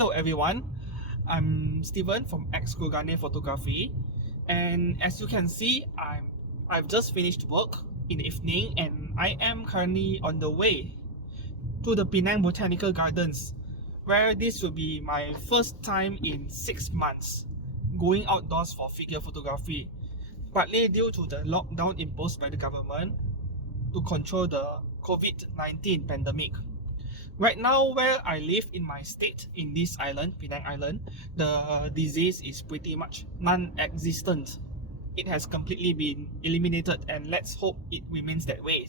Hello everyone, I'm Steven from Gane Photography, and as you can see, I've just finished work in the evening and I am currently on the way to the Penang Botanical Gardens, where this will be my first time in 6 months going outdoors for figure photography, partly due to the lockdown imposed by the government to control the COVID-19 pandemic. Right now, where I live in my state, in this island, Penang Island, the disease is pretty much non-existent. It has completely been eliminated, and let's hope it remains that way.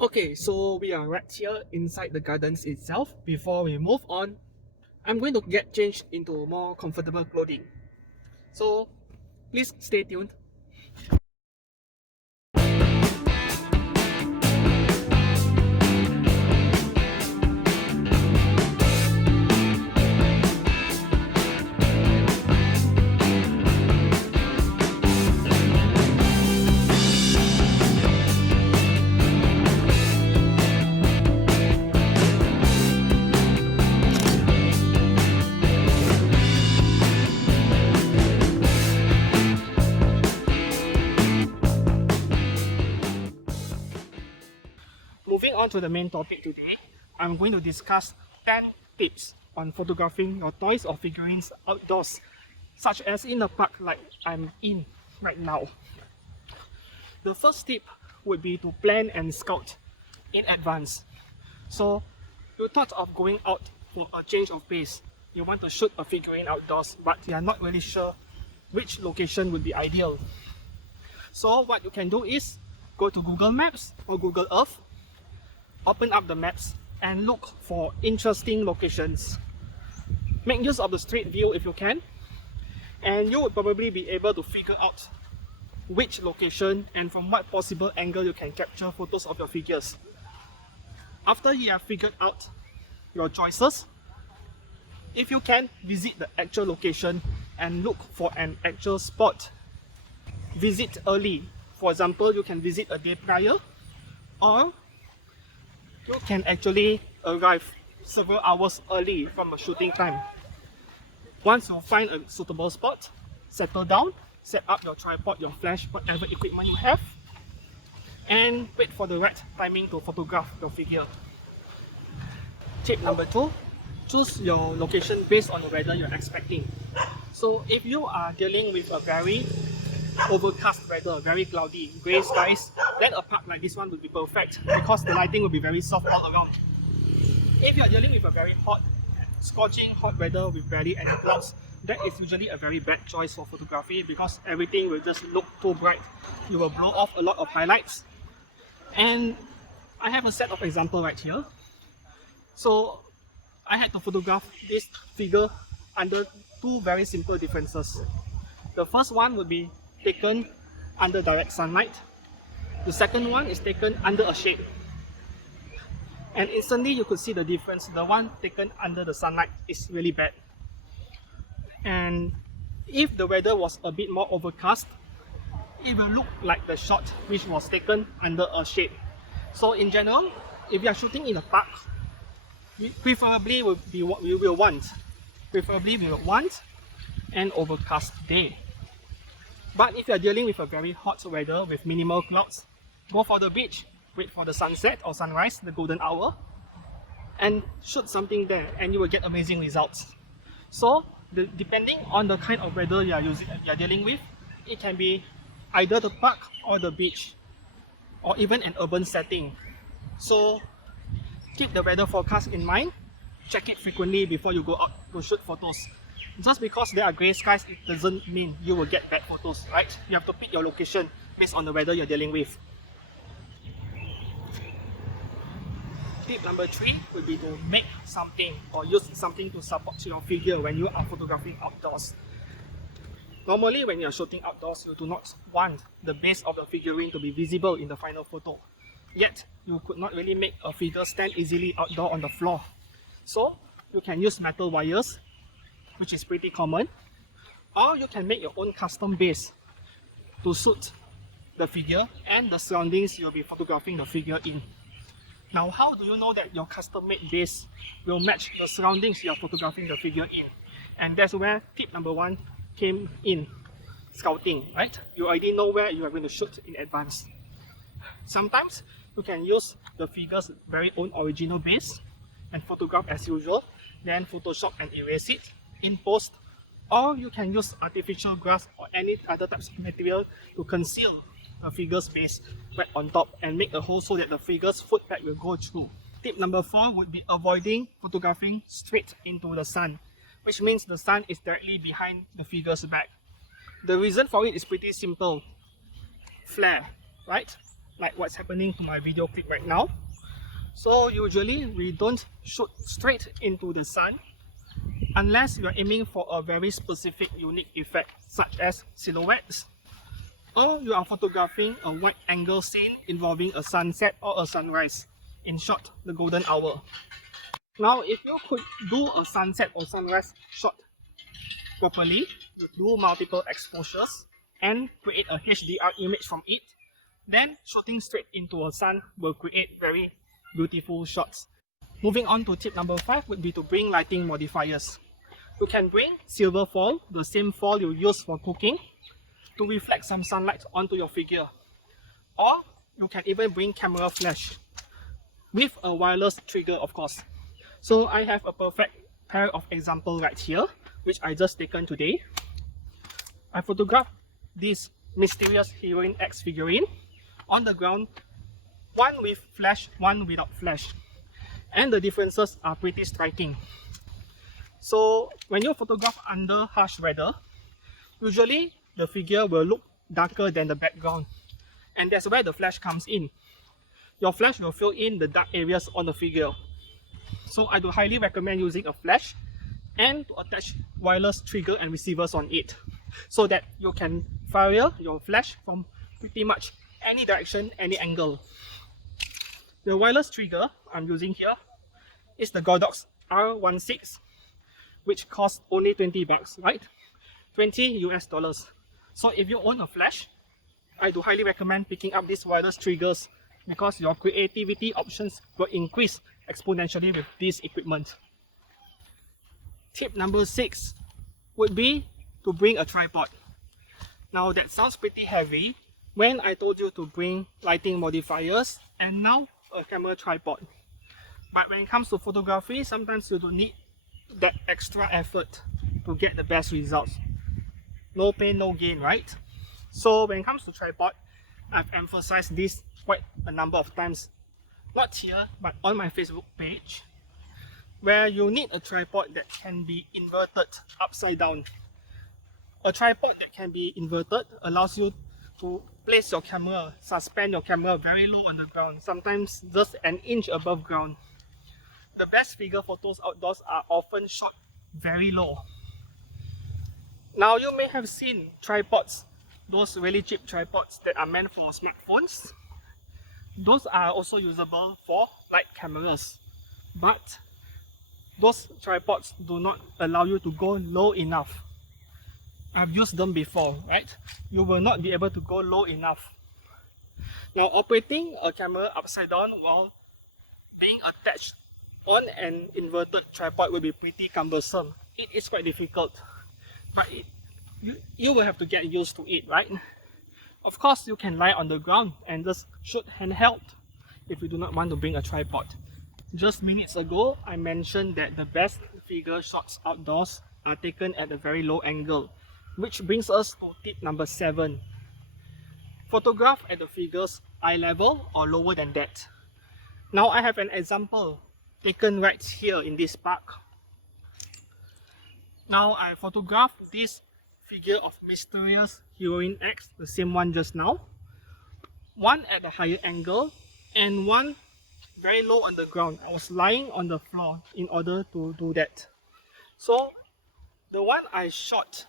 Okay, so we are right here inside the gardens itself. Before we move on, I'm going to get changed into more comfortable clothing. So please stay tuned. Moving on to the main topic today, I'm going to discuss 10 tips on photographing your toys or figurines outdoors, such as in a park like I'm in right now. The first tip would be to plan and scout in advance. So, you thought of going out for a change of pace. You want to shoot a figurine outdoors, but you are not really sure which location would be ideal. So, what you can do is go to Google Maps or Google Earth, open up the maps and look for interesting locations. Make use of the street view if you can, and you would probably be able to figure out which location and from what possible angle you can capture photos of your figures. After you have figured out your choices, if you can, visit the actual location and look for an actual spot. Visit early. For example, you can visit a day prior, or you can actually arrive several hours early from a shooting time. Once you find a suitable spot, settle down, set up your tripod, your flash, whatever equipment you have, and wait for the right timing to photograph your figure. Tip number 2, choose your location based on the weather you're expecting. So if you are dealing with a very overcast weather, very cloudy, grey skies, then a park like this one would be perfect because the lighting will be very soft all around. If you are dealing with a very hot, scorching hot weather with barely any clouds, that is usually a very bad choice for photography because everything will just look too bright. You will blow off a lot of highlights. And I have a set of examples right here. So I had to photograph this figure under two very simple differences. The first one would be taken under direct sunlight. The second one is taken under a shade. And instantly you could see the difference. The one taken under the sunlight is really bad. And if the weather was a bit more overcast, it will look like the shot which was taken under a shade. So in general, if you are shooting in a park, preferably we will want an overcast day. But if you are dealing with a very hot weather with minimal clouds, go for the beach, wait for the sunset or sunrise, the golden hour, and shoot something there and you will get amazing results. So, depending on the kind of weather you are dealing with, it can be either the park or the beach, or even an urban setting. So, keep the weather forecast in mind, check it frequently before you go out to shoot photos. Just because there are grey skies, it doesn't mean you will get bad photos, right? You have to pick your location based on the weather you're dealing with. Tip number 3 would be to make something or use something to support your figure when you are photographing outdoors. Normally, when you are shooting outdoors, you do not want the base of the figurine to be visible in the final photo. Yet, you could not really make a figure stand easily outdoor on the floor. So, you can use metal wires, which is pretty common, or you can make your own custom base to suit the figure and the surroundings you'll be photographing the figure in. Now, how do you know that your custom-made base will match the surroundings you are photographing the figure in? And that's where tip number 1 came in, scouting, right? You already know where you are going to shoot in advance. Sometimes you can use the figure's very own original base and photograph as usual, then Photoshop and erase it in post, or you can use artificial grass or any other types of material to conceal the figure's base right on top and make a hole so that the figure's footpad will go through. Tip number 4 would be avoiding photographing straight into the sun, which means the sun is directly behind the figure's back. The reason for it is pretty simple. Flare, right? Like what's happening to my video clip right now. So usually we don't shoot straight into the sun unless you are aiming for a very specific unique effect such as silhouettes, or you are photographing a wide angle scene involving a sunset or a sunrise, in short, the golden hour. Now, if you could do a sunset or sunrise shot properly, you do multiple exposures and create a HDR image from it, then shooting straight into a sun will create very beautiful shots. Moving on to tip number 5 would be to bring lighting modifiers. You can bring silver foil, the same foil you use for cooking, to reflect some sunlight onto your figure. Or you can even bring camera flash with a wireless trigger, of course. So I have a perfect pair of examples right here, which I just taken today. I photographed this mysterious Heroine X figurine on the ground, one with flash, one without flash. And the differences are pretty striking. So when you photograph under harsh weather, usually the figure will look darker than the background, and that's where the flash comes in. Your flash will fill in the dark areas on the figure. So I do highly recommend using a flash and to attach wireless trigger and receivers on it, so that you can fire your flash from pretty much any direction, any angle. The wireless trigger I'm using here is the Godox R16, which costs only 20 bucks, right? 20 US dollars. So if you own a flash, I do highly recommend picking up these wireless triggers because your creativity options will increase exponentially with this equipment. Tip number 6 would be to bring a tripod. Now that sounds pretty heavy when I told you to bring lighting modifiers and now a camera tripod. But when it comes to photography, sometimes you don't need that extra effort to get the best results. No pain, no gain, right? So when it comes to tripod, I've emphasized this quite a number of times. Not here, but on my Facebook page, where you need a tripod that can be inverted upside down. A tripod that can be inverted allows you to place your camera, suspend your camera very low on the ground, sometimes just an inch above ground. The best figure photos outdoors are often shot very low. Now you may have seen tripods, those really cheap tripods that are meant for smartphones. Those are also usable for light cameras, but those tripods do not allow you to go low enough. I've used them before, right? You will not be able to go low enough. Now operating a camera upside down while being attached on an inverted tripod will be pretty cumbersome. It is quite difficult, but you will have to get used to it, right? Of course, you can lie on the ground and just shoot handheld if you do not want to bring a tripod. Just minutes ago, I mentioned that the best figure shots outdoors are taken at a very low angle, which brings us to tip number 7. Photograph at the figure's eye level or lower than that. Now I have an example taken right here in this park. Now I photographed this figure of mysterious Heroine X, the same one just now. One at a higher angle and one very low on the ground. I was lying on the floor in order to do that. So the one I shot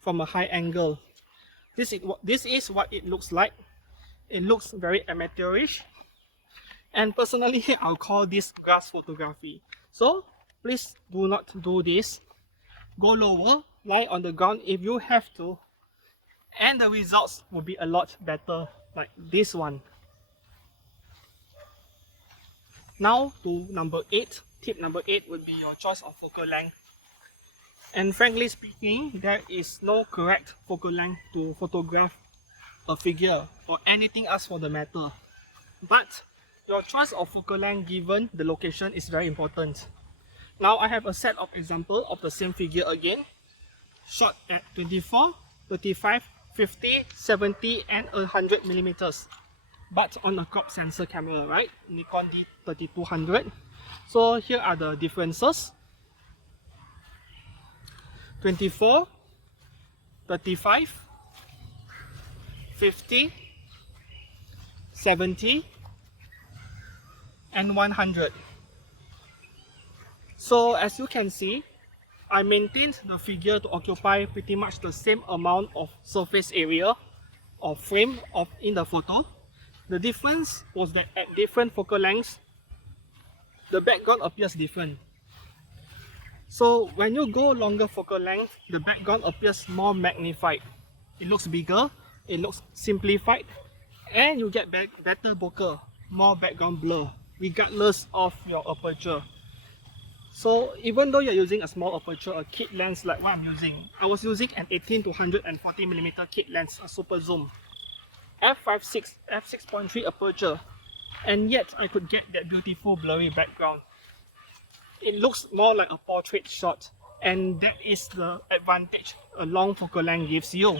from a high angle, this is what it looks like. It looks very amateurish, and personally I'll call this grass photography. So please do not do this. Go lower, lie on the ground if you have to, and the results will be a lot better, like this one. Now to number 8. Tip number 8 would be your choice of focal length. And frankly speaking, there is no correct focal length to photograph a figure or anything else for the matter. But your choice of focal length given the location is very important. Now I have a set of examples of the same figure again, shot at 24, 35, 50, 70 and 100 millimeters. But on a crop sensor camera, right? Nikon D3200. So here are the differences. 24, 35, 50, 70 and 100. So as you can see, I maintained the figure to occupy pretty much the same amount of surface area or frame in the photo. The difference was that at different focal lengths, the background appears different. So when you go longer focal length, the background appears more magnified. It looks bigger, it looks simplified, and you get better bokeh, more background blur, regardless of your aperture. So even though you're using a small aperture, a kit lens like what I'm using, I was using an 18 to 140mm kit lens, a super zoom, f5.6, f6.3 aperture, and yet I could get that beautiful blurry background. It looks more like a portrait shot, and that is the advantage a long focal length gives you.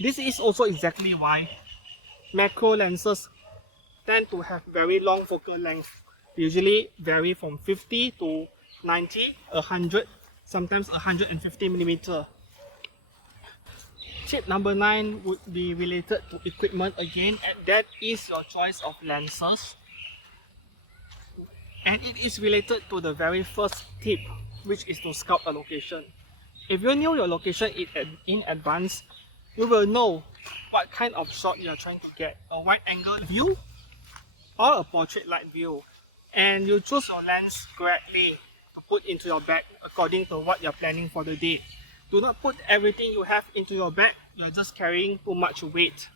This is also exactly why macro lenses tend to have very long focal length. They usually vary from 50 to 90, 100, sometimes 150mm. Tip number 9 would be related to equipment again, and that is your choice of lenses. And it is related to the very first tip, which is to scout a location. If you knew your location in advance, you will know what kind of shot you are trying to get, a wide angle view or a portrait-like view. And you choose your lens correctly to put into your bag according to what you are planning for the day. Do not put everything you have into your bag, you are just carrying too much weight.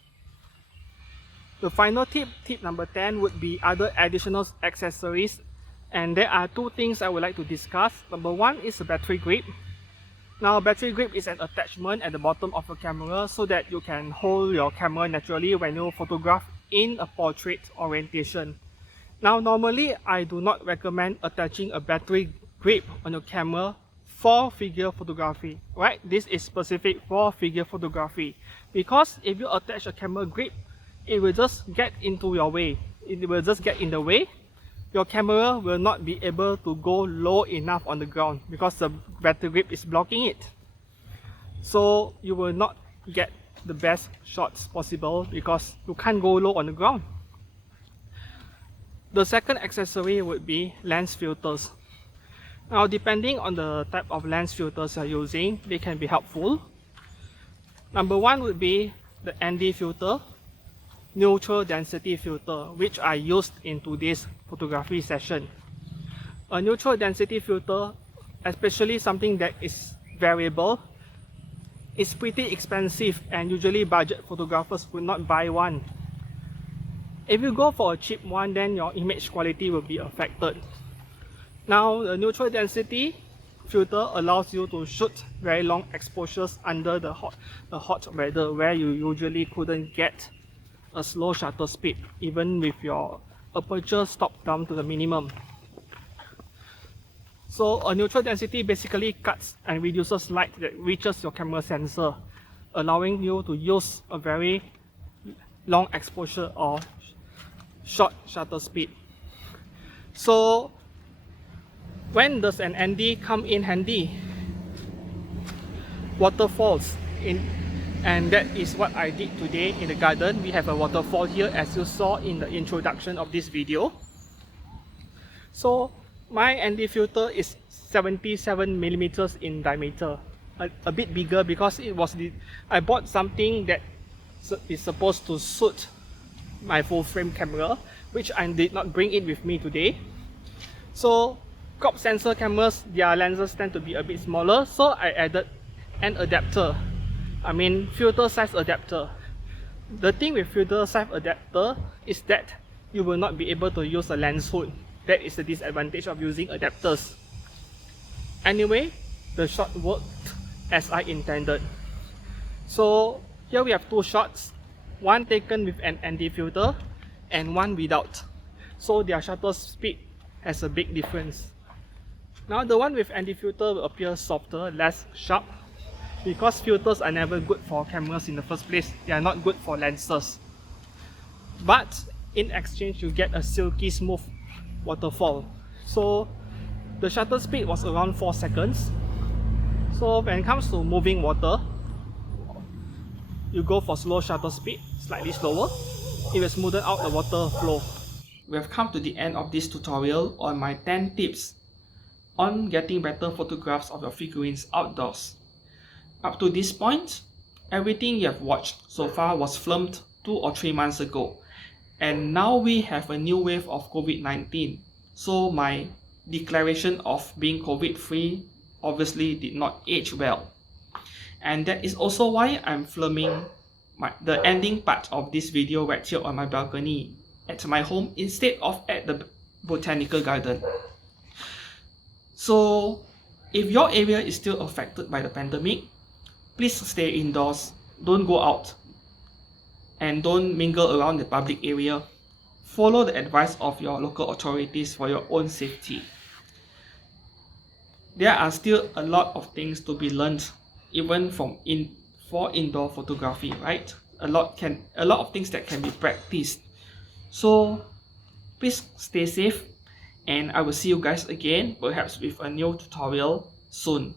The final tip, tip number 10, would be other additional accessories. And there are two things I would like to discuss. Number 1 is a battery grip. Now, battery grip is an attachment at the bottom of your camera so that you can hold your camera naturally when you photograph in a portrait orientation. Now, normally I do not recommend attaching a battery grip on your camera for figure photography, right? This is specific for figure photography, because if you attach a camera grip, it will just get into your way. It will just get in the way. Your camera will not be able to go low enough on the ground because the battery grip is blocking it. So you will not get the best shots possible because you can't go low on the ground. The second accessory would be lens filters. Now, depending on the type of lens filters you're using, they can be helpful. Number 1 would be the ND filter, neutral density filter, which I used in today's photography session. A neutral density filter, especially something that is variable, is pretty expensive, and usually budget photographers would not buy one. If you go for a cheap one, then your image quality will be affected. Now, the neutral density filter allows you to shoot very long exposures under the hot weather where you usually couldn't get a slow shutter speed, even with your aperture stopped down to the minimum. So a neutral density basically cuts and reduces light that reaches your camera sensor, allowing you to use a very long exposure or short shutter speed. So when does an ND come in handy? Waterfalls, and that is what I did today in the garden. We have a waterfall here, as you saw in the introduction of this video. So my ND filter is 77mm in diameter, a bit bigger because I bought something that is supposed to suit my full frame camera, which I did not bring it with me today. So crop sensor cameras, their lenses tend to be a bit smaller, so I added an adapter. filter size adapter. The thing with filter size adapter is that you will not be able to use a lens hood. That is the disadvantage of using adapters. Anyway, the shot worked as I intended. So here we have two shots, one taken with an anti-filter and one without. So their shutter speed has a big difference. Now the one with anti-filter will appear softer, less sharp, because filters are never good for cameras in the first place. They are not good for lenses. But in exchange you get a silky smooth waterfall. So the shutter speed was around 4 seconds. So when it comes to moving water, you go for slow shutter speed, slightly slower. It will smoothen out the water flow. We have come to the end of this tutorial on my 10 tips on getting better photographs of your figurines outdoors. Up to this point, everything you have watched so far was filmed 2 or 3 months ago. And now we have a new wave of COVID-19. So my declaration of being COVID-free obviously did not age well. And that is also why I'm filming the ending part of this video right here on my balcony at my home instead of at the botanical garden. So if your area is still affected by the pandemic, please stay indoors, don't go out, and don't mingle around the public area. Follow the advice of your local authorities for your own safety. There are still a lot of things to be learned, even for indoor photography, right? A lot of things that can be practiced. So please stay safe, and I will see you guys again, perhaps with a new tutorial soon.